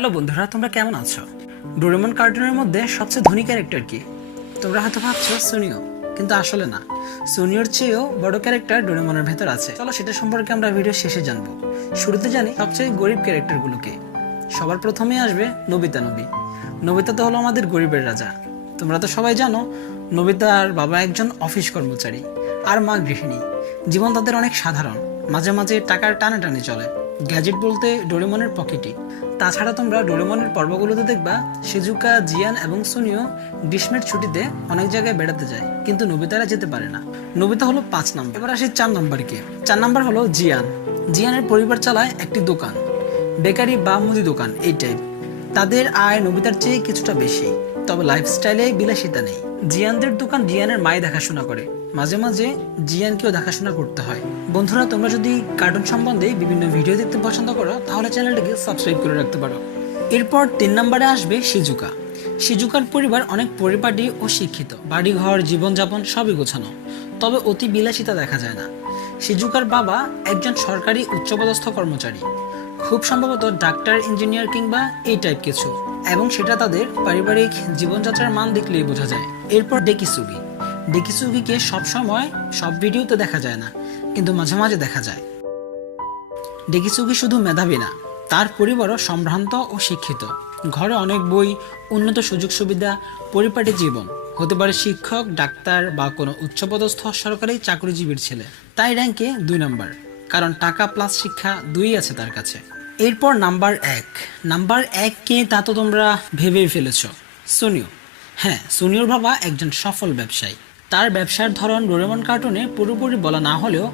Hello বন্ধুরা, তোমরা কেমন আছো? ডোরেমন কার্টুনের মধ্যে সবচেয়ে ধনী ক্যারেক্টার কি? তোমরা হয়তো ভাবছো সুনিও, কিন্তু আসলে না। সুনিওর চেয়েও বড় ক্যারেক্টার ডোরেমনের ভেতর আছে। চলো সেটা সম্পর্কে আমরা ভিডিও শেষে জানবো। শুরুতে জানি সবচেয়ে গরিব ক্যারেক্টারগুলোকে। সবার প্রথমে আসবে নোবিতা। নোবিতা তো হলো আমাদের গরিবের রাজা। তোমরা তো সবাই জানো নোবিতার বাবা একজন অফিস কর্মচারী আর মা গৃহিণী। জীবন তাদের অনেক সাধারণ, মাঝে মাঝে টাকার টানে টানে চলে। গ্যাজেট বলতে ডোরেমনের পকেটই। তাছাড়া তোমরা ডোরেমনের পর্বগুলোতে দেখবা শিজুকা, জিয়ান এবং সুনিও গ্রীষ্মের ছুটিতে অনেক জায়গায় বেড়াতে যায়, কিন্তু নোবিতারা যেতে পারে না। নোবিতা হলো 5 নম্বর। এবার আসি 4 নম্বরকে। 4 নম্বর হলো জিয়ান। জিয়ানের পরিবার চালায় একটি দোকান, বেকারি বা মুদি দোকান এই টাইপ। তাদের আয় নোবিতার চেয়ে কিছুটা বেশি, তবে লাইফস্টাইলে বিলাসিতা নেই। জিয়ানদের দোকান জিয়ানের মাই দেখাশোনা করে, মাঝে মাঝে জিয়ানকেও দেখাশোনা করতে হয়। বন্ধুরা, তোমরা যদি কার্টুন সম্বন্ধে বিভিন্ন ভিডিও দেখতে পছন্দ করো তাহলে চ্যানেলটিকে সাবস্ক্রাইব করে রাখতে পারো। এরপর 3 নম্বরে আসবে শিজুকা। শিজুকার পরিবার অনেক পরিপাটি ও শিক্ষিত, বাড়িঘর, জীবনযাপন সবই গোছানো, তবে অতি বিলাসিতা দেখা যায় না। শিজুকার বাবা একজন সরকারি উচ্চপদস্থ কর্মচারী, খুব সম্ভবত ডাক্তার, ইঞ্জিনিয়ার কিংবা এই টাইপ কিছু, এবং সেটা তাদের পারিবারিক জীবনযাত্রার মান দেখলেই বোঝা যায়। এরপর ডেকিসুগিকে সবসময় সব ভিডিওতে দেখা যায় না, কিন্তু মাঝে মাঝে দেখা যায়। ডেকিসুগি শুধু মেধাবী না, তার পরিবারও সম্ভ্রান্ত ও শিক্ষিত। ঘরে অনেক বই, উন্নত সুযোগ সুবিধা, পরিপাটি জীবন। হতে পারে শিক্ষক, ডাক্তার বা কোনো উচ্চপদস্থ সরকারি চাকরিজীবীর ছেলে। তাই র্যাঙ্কে 2 নম্বর, কারণ টাকা প্লাস শিক্ষা দুই আছে তার কাছে। এরপর নাম্বার 1 কে তা তো তোমরা ভেবেই ফেলেছ, সুনিও। হ্যাঁ, সুনিওর বাবা একজন সফল ব্যবসায়ী। তার ব্যবসার ধরন ডোরেমন কার্টুনে পুরোপুরি বলা না হলেও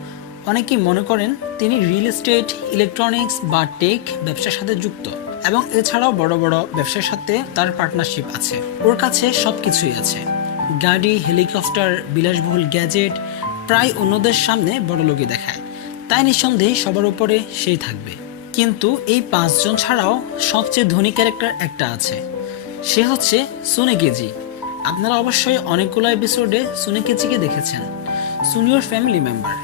অনেকেই মনে করেন তিনি রিয়েল এস্টেট, ইলেকট্রনিক্স বা টেক ব্যবসার সাথে যুক্ত, এবং এছাড়াও বড় বড় ব্যবসার সাথে তার পার্টনারশিপ আছে। ওর কাছে সবকিছুই আছে, গাড়ি, হেলিকপ্টার, বিলাসবহুল গ্যাজেট, প্রায় অন্যদের সামনে বড়লোকি দেখায়। তাই নিঃসন্দেহে সবার উপরে সেই থাকবে। কিন্তু এই 5 জন ছাড়াও সবচেয়ে ধনী ক্যারেক্টার একটা আছে, সে হচ্ছে সুনেকেজি। আপনারা অবশ্যই অনেকগুলো এপিসোডে সুনেকেজিকে দেখেছেন। সুনিওর ফ্যামিলি মেম্বার,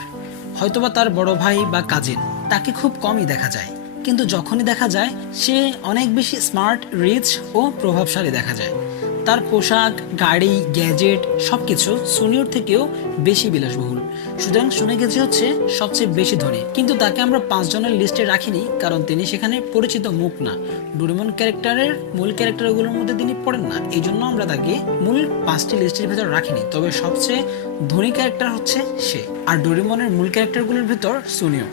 হয়তোবা তার বড় ভাই বা কাজিন। তাকে খুব কমই দেখা যায়, কিন্তু যখনই দেখা যায় সে অনেক বেশি স্মার্ট, রিচ ও প্রভাবশালী দেখা যায়। তার পোশাক, গাড়ি, গ্যাজেট সবকিছু সুনিওর থেকেও বেশি বিলাসবহুল। সুতরাং সুনেকেজি হচ্ছে সবচেয়ে বেশি ধনী, কিন্তু তাকে আমরা 5 জনের লিস্টে রাখিনি, কারণ তিনি সেখানে পরিচিত মুখ না। ডোরেমন ক্যারেক্টারের মূল ক্যারেক্টারগুলোর মধ্যে তিনি পড়েন না, এই জন্য আমরা তাকে মূল 5টি লিস্টের ভেতর রাখিনি। তবে সবচেয়ে ধনী ক্যারেক্টার হচ্ছে সে, আর ডোরেমনের মূল ক্যারেক্টারগুলোর ভিতর সুনিও।